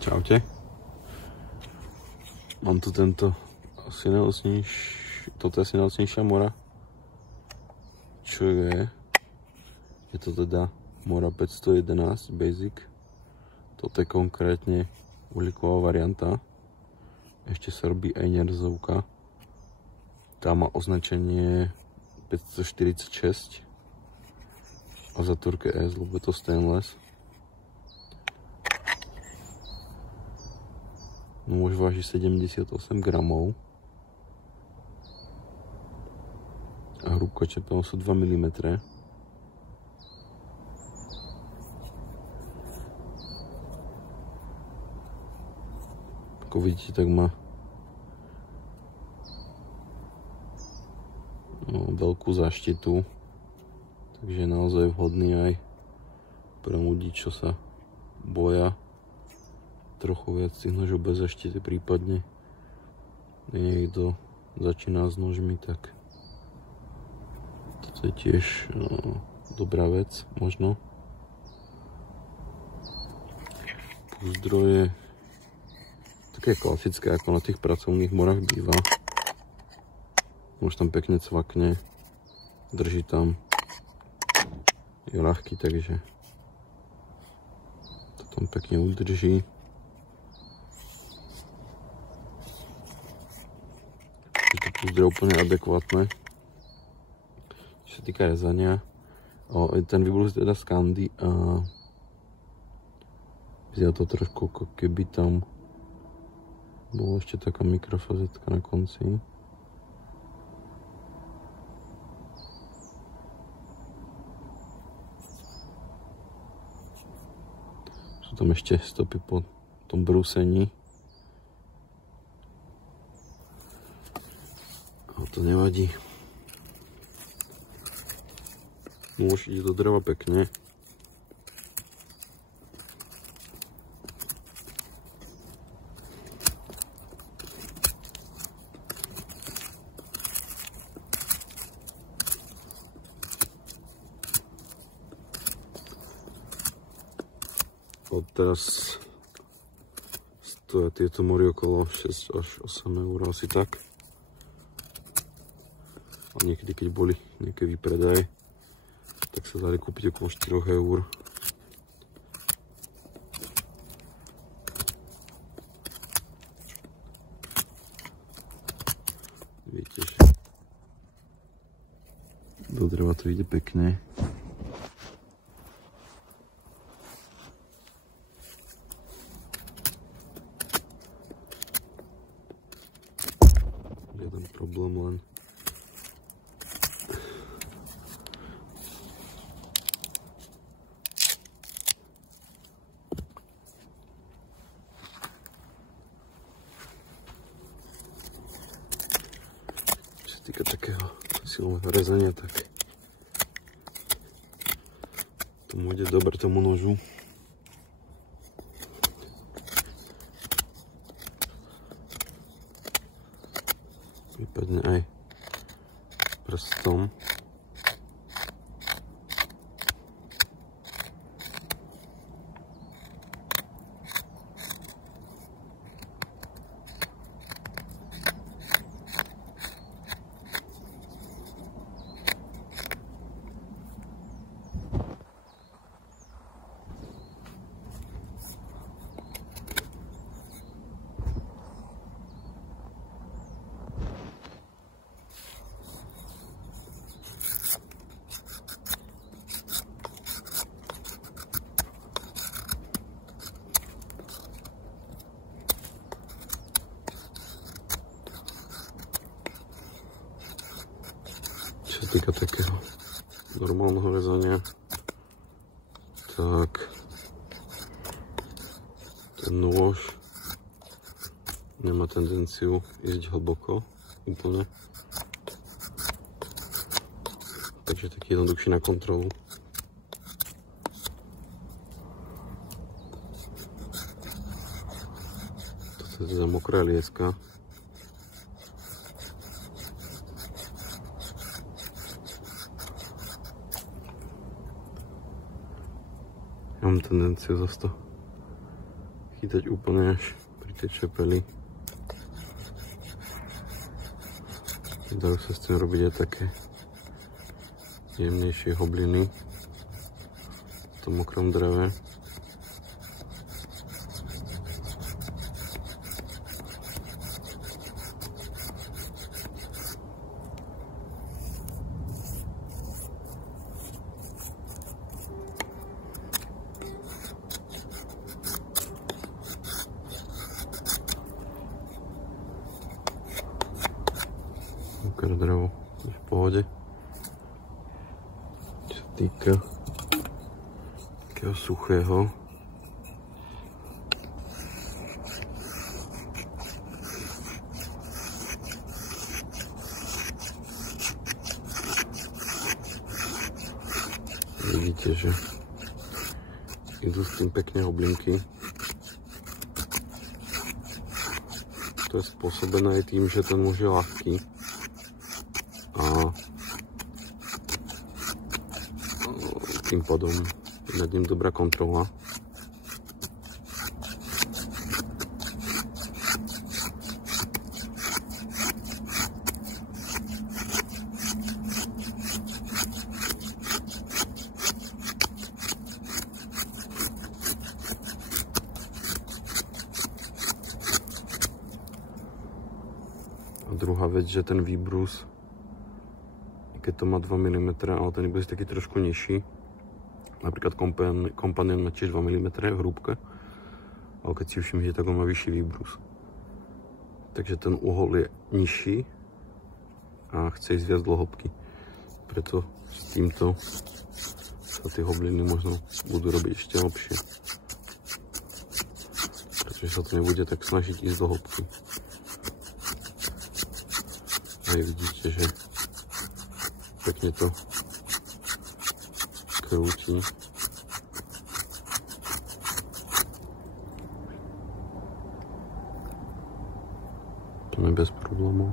Čaute. Mám tu tento toto je asi najlacnejšia mora. Čo je? Je to teda mora 511 Basic. Toto je konkrétne uhlíková varianta. Ešte sa robí aj nerzovka. Tá má označenie 546 a zatvorke S, lebo je to stainless. Nôž váži 78 gramov a hrúbka čepelom sú 2 mm. Ako vidíte, tak má veľkú záštitu, takže je naozaj vhodný aj pre ľudí, čo sa boja trochu viac tých nožov bez zaštity, prípadne niekto začína s nožmi, tak toto je tiež dobrá vec, možno. Púzdro je také klasické, ako na tých pracovných morách býva. Už tam pekne cvakne, drží tam, je ľahký, takže to tam pekne udrží. Púzdro je úplne adekvátne. Čo sa týka rezania, ten výblus je teda z kandy a vyzerá to trošku, ako keby tam bola ešte taká mikrofazetka na konci. Sú tam ešte stopy po tom brúsení. Ale to nevadí. Nôž ide do dreva pekne. Teraz stoja tieto mory okolo 6 až 8 eur, asi tak. A niekedy, keď boli nejaké výpredaje, tak sa dali kúpiť okolo 4 eur. Viete, že do dreva to ide pekne. Jeden problém len. Čo sa týka takého silového rezania, tak tomu ide dobre, tomu nožu. Prípadne aj prstom. Čo sa týka takého normálneho rezania, tak ten nôž nemá tendenciu ísť hlboko úplne, takže je taký jednoduchší na kontrolu. Toto je teda mokrá lieska. Mám tendenciu zase to chytať úplne až pri tej čepeli. Dajú sa s tým robiť aj také jemnejšie hobliny v tom mokrom dreve. Mokré drevo je v pohode. Čo sa týka takého suchého, vidíte, že idú s tým pekne hoblinky. To je spôsobené aj tým, že ten muž je ľahký. A tým pádom je nad ním dobrá kontrola. A druhá vec, že ten výbrus, keď to má 2 mm, ale ten výbrus je taký trošku nižší. Napríklad Companion má tiež 2 mm v hrúbke, ale keď si všimnete, tak on má vyšší výbrus. Takže ten uhol je nižší a chce ísť viac do hĺbky. Preto s týmto sa tie hobliny možno budú robiť ešte hlbšie. Pretože sa to nebude tak snažiť ísť do hĺbky. A vidíte, že pekne to krúti. To je bez problémov.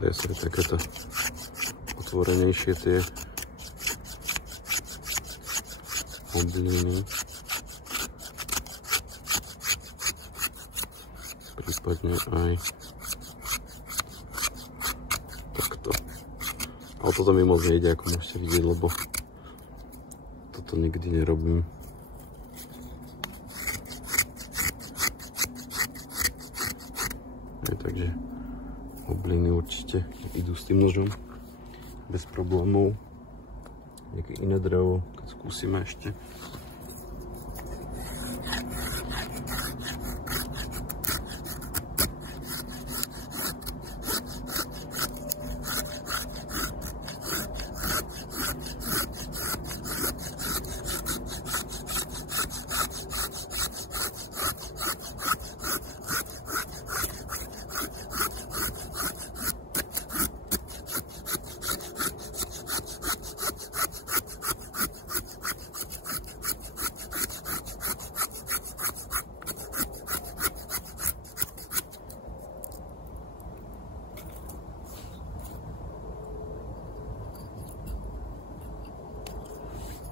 Dajú sa aj takéto otvorenejšie tie hobliny. Prípadne aj takto. Ale toto mi moc nejde, ako môžete vidieť, lebo toto nikdy nerobím. Takže hobliny určite idú s tým nožom bez problémov. Nejaké iné drevo, keď skúsime ešte.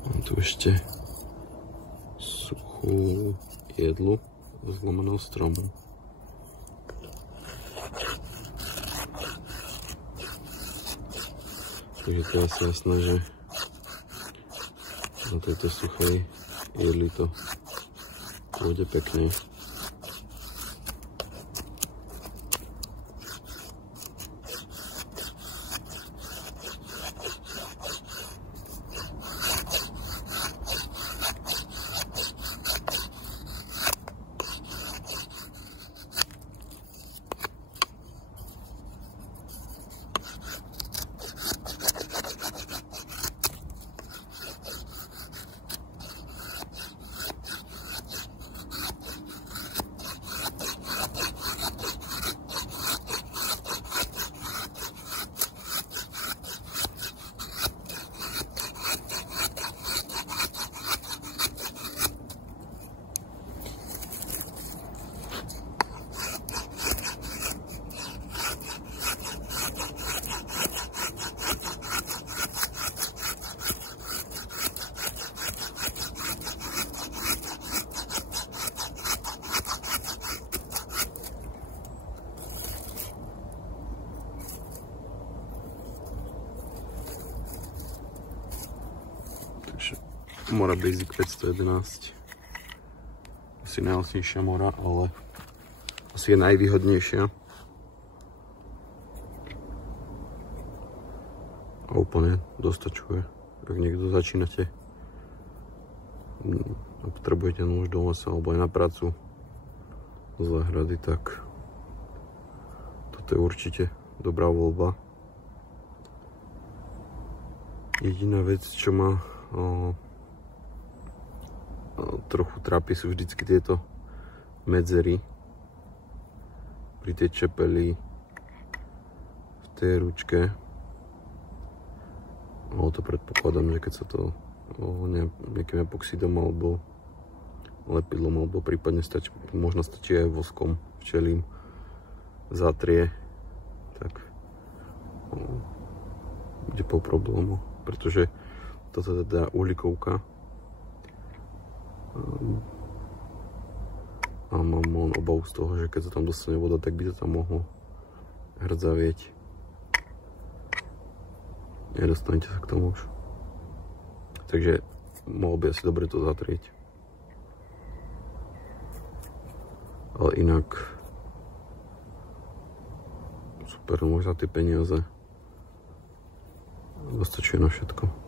Mám tu ešte suchú jedlu z zlomeného stromu. Takže to je asi jasné, že na tejto suchej jedli to pôjde pekne. Mora Basic 511. Asi najlacnejšia mora, ale asi je najvýhodnejšia. A úplne dostačuje. Ak niekto začínate a potrebujete nôž do lesa alebo aj na prácu z záhrady, tak toto je určite dobrá voľba. Jediná vec, čo ma trochu trápi, sú vždycky tieto medzery pri tej čepeli v tej ručke. Ale to predpokladám, že keď sa to nejakým epoxidom alebo lepidlom alebo prípadne možno stačí aj voskom včelím zatrie, tak bude po problému, pretože toto je teda uhlíkovka a mám obavu z toho, že keď sa tam dostane voda, tak by to tam mohlo hrdzavieť. Nedostanete sa k tomu už. Takže mohlo by asi dobre to zatrieť. Ale inak super, môj za tie peniaze dostačuje na všetko.